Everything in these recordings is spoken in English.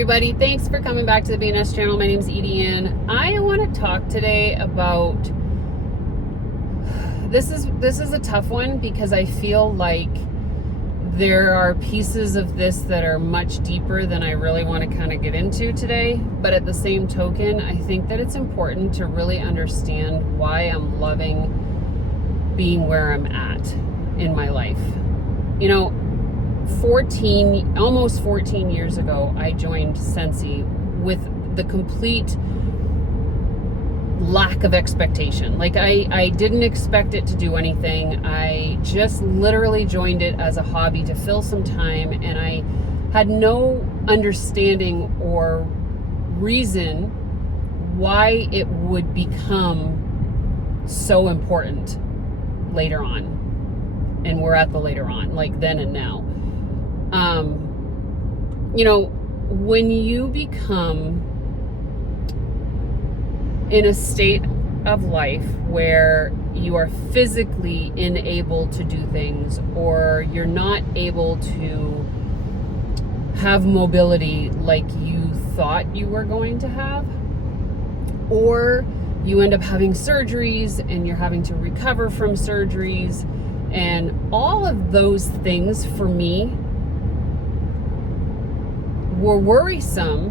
everybody, thanks for coming back to the BNS channel. My name is EdieAnne. I want to talk today about this is a tough one because I feel like there are pieces of this that are much deeper than I really want to kind of get into today, but at the same token, I think that it's important to really understand why I'm loving being where I'm at in my life. You know, almost 14 years ago, I joined Scentsy with the complete lack of expectation. Like I didn't expect it to do anything. I just literally joined it as a hobby to fill some time, and I had no understanding or reason why it would become so important later on. And we're at the later on, like then and now. You know, when you become in a state of life where you are physically unable to do things, or you're not able to have mobility like you thought you were going to have, or you end up having surgeries and you're having to recover from surgeries, and all of those things for me were worrisome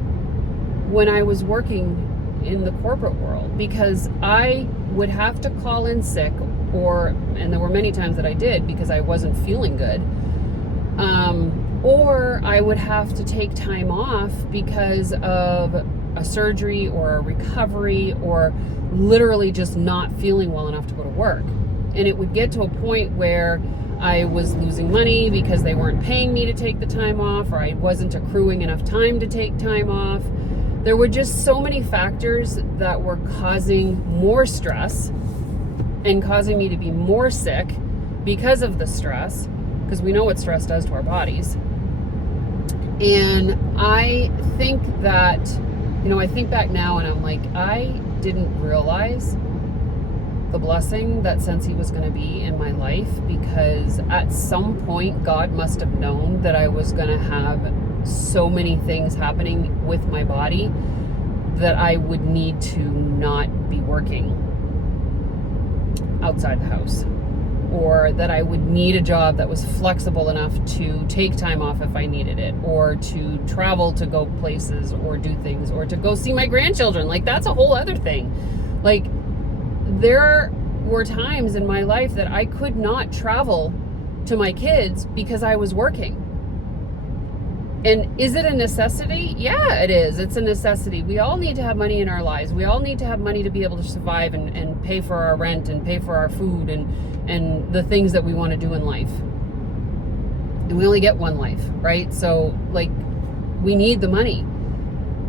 when I was working in the corporate world, because I would have to call in sick, and there were many times that I did because I wasn't feeling good, or I would have to take time off because of a surgery or a recovery, or literally just not feeling well enough to go to work. And it would get to a point where I was losing money because they weren't paying me to take the time off, or I wasn't accruing enough time to take time off. There were just so many factors that were causing more stress and causing me to be more sick because of the stress, because we know what stress does to our bodies. And I think that, you know, I think back now and I'm like, I didn't realize the blessing that Scentsy was going to be in my life, because at some point God must have known that I was going to have so many things happening with my body that I would need to not be working outside the house, or that I would need a job that was flexible enough to take time off if I needed it, or to travel to go places or do things, or to go see my grandchildren. Like, that's a whole other thing. Like, there were times in my life that I could not travel to my kids because I was working. And is it a necessity? Yeah, it is. It's a necessity. We all need to have money in our lives. We all need to have money to be able to survive and pay for our rent and pay for our food and the things that we want to do in life. And we only get one life, right? So, like, we need the money.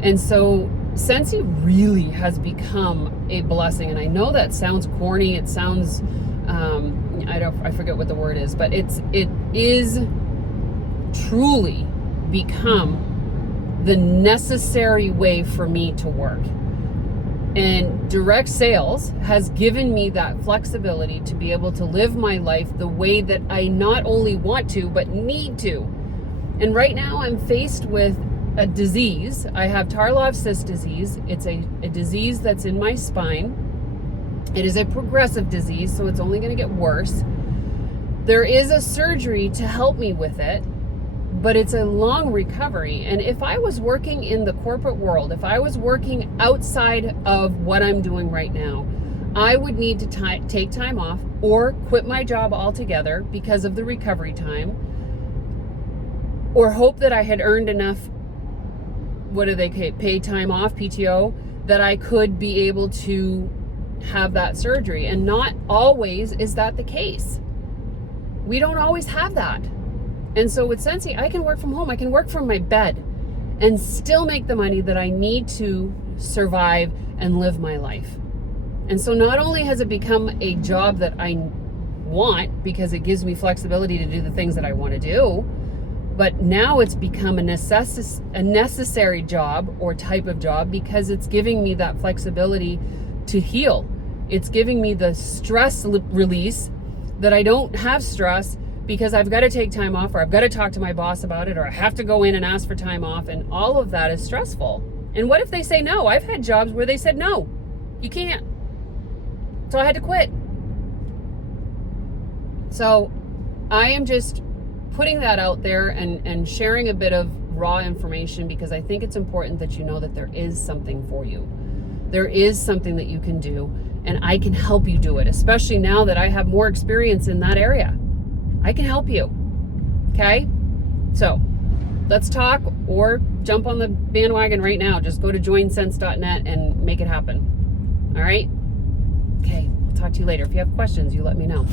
And so Scentsy really has become a blessing. And I know that sounds corny. It sounds, I forget what the word is, but it is truly become the necessary way for me to work. And direct sales has given me that flexibility to be able to live my life the way that I not only want to, but need to. And right now I'm faced with a disease. I have Tarlov cyst disease. It's a disease that's in my spine. It is a progressive disease, so it's only going to get worse. There is a surgery to help me with it, but it's a long recovery. And if I was working in the corporate world, if I was working outside of what I'm doing right now, I would need to take time off or quit my job altogether because of the recovery time, or hope that I had earned enough, what do they pay time off, PTO, that I could be able to have that surgery. And not always is that the case. We don't always have that. And so with Scentsy, I can work from home. I can work from my bed and still make the money that I need to survive and live my life. And so not only has it become a job that I want because it gives me flexibility to do the things that I want to do, but now it's become a necessary job or type of job because it's giving me that flexibility to heal. It's giving me the stress release that I don't have stress because I've got to take time off, or I've got to talk to my boss about it, or I have to go in and ask for time off, and all of that is stressful. And what if they say no? I've had jobs where they said no, you can't. So I had to quit. So I am just putting that out there and sharing a bit of raw information, because I think it's important that you know that there is something for you. There is something that you can do, and I can help you do it, especially now that I have more experience in that area. I can help you. Okay? So let's talk, or jump on the bandwagon right now. Just go to joinscents.net and make it happen. All right? Okay, I'll talk to you later. If you have questions, you let me know.